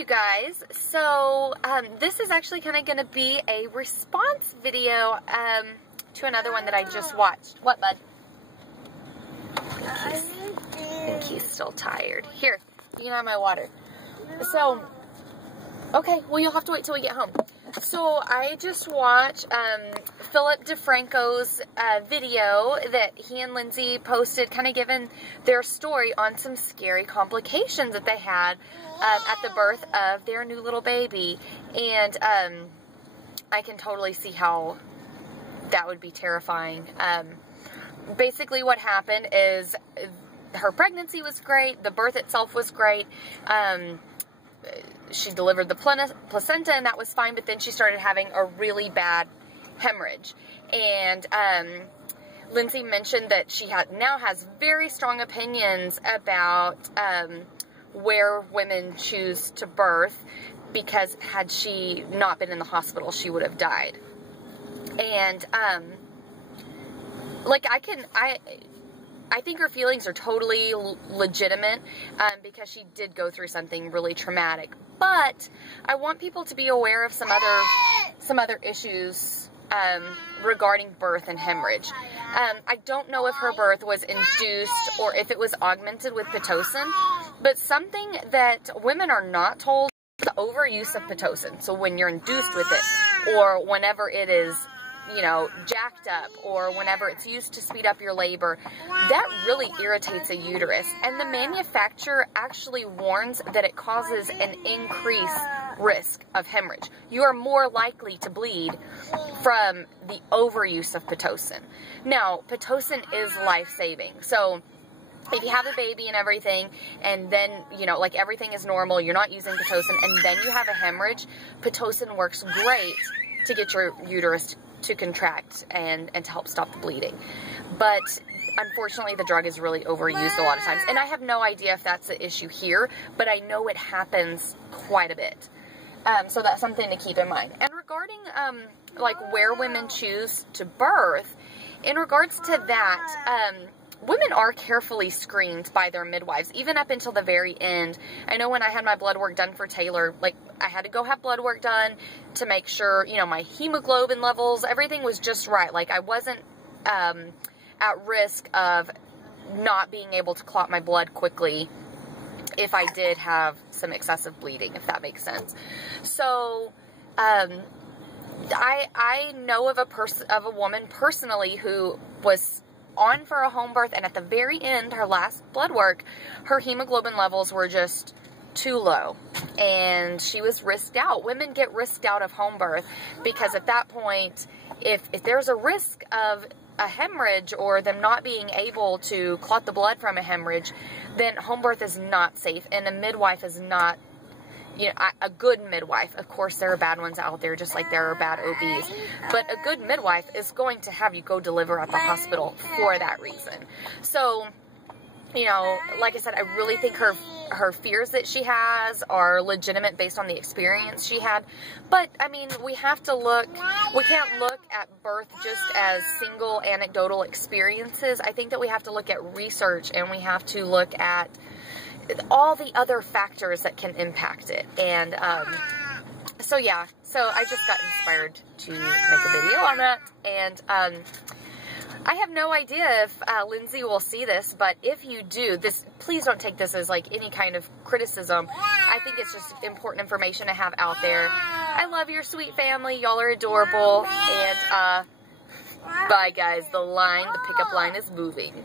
you guys. So this is actually kind of going to be a response video to another one that I just watched. What, bud? I think he's still tired. Here, you can have my water. So, okay, well, you'll have to wait till we get home. So I just watched Philip DeFranco's video that he and Lindsay posted, kind of giving their story on some scary complications that they had at the birth of their new little baby. And I can totally see how that would be terrifying. Basically what happened is her pregnancy was great, the birth itself was great. She delivered the placenta and that was fine, but then she started having a really bad hemorrhage. And Lindsay mentioned that she now has very strong opinions about where women choose to birth, because had she not been in the hospital, she would have died. And like I think her feelings are totally legitimate because she did go through something really traumatic. But I want people to be aware of some other issues regarding birth and hemorrhage. I don't know if her birth was induced or if it was augmented with Pitocin, but something that women are not told is the overuse of Pitocin. So when you're induced with it, or whenever it is, you know, jacked up, or whenever it's used to speed up your labor, that really irritates a uterus. And the manufacturer actually warns that it causes an increased risk of hemorrhage. You are more likely to bleed from the overuse of Pitocin. Now, Pitocin is life-saving. So if you have a baby and everything, and then, you know, like everything is normal, you're not using Pitocin, and then you have a hemorrhage, Pitocin works great to get your uterus to contract and to help stop the bleeding. But unfortunately, the drug is really overused a lot of times. And I have no idea if that's the issue here, but I know it happens quite a bit. So that's something to keep in mind. And regarding like where women choose to birth, in regards to that, women are carefully screened by their midwives, even up until the very end. I know when I had my blood work done for Taylor, like, I had to go have blood work done to make sure, you know, my hemoglobin levels, everything was just right. Like, I wasn't at risk of not being able to clot my blood quickly if I did have some excessive bleeding, if that makes sense. So, I know of a woman personally who was on for a home birth, and at the very end, her last blood work, her hemoglobin levels were just too low, and she was risked out. Women get risked out of home birth because at that point, if there's a risk of a hemorrhage or them not being able to clot the blood from a hemorrhage, then home birth is not safe, and a midwife is not, you know, a good midwife. Of course, there are bad ones out there, just like there are bad OBs. But a good midwife is going to have you go deliver at the hospital for that reason. So, you know, like I said, I really think her fears that she has are legitimate based on the experience she had. But, I mean, we have to look, we can't look at birth just as single anecdotal experiences. I think that we have to look at research, and we have to look at all the other factors that can impact it. And so yeah, so I just got inspired to make a video on that. And I have no idea if Lindsay will see this, but if you do, please don't take this as like any kind of criticism. I think it's just important information to have out there. I love your sweet family. Y'all are adorable. And bye guys. The pickup line is moving.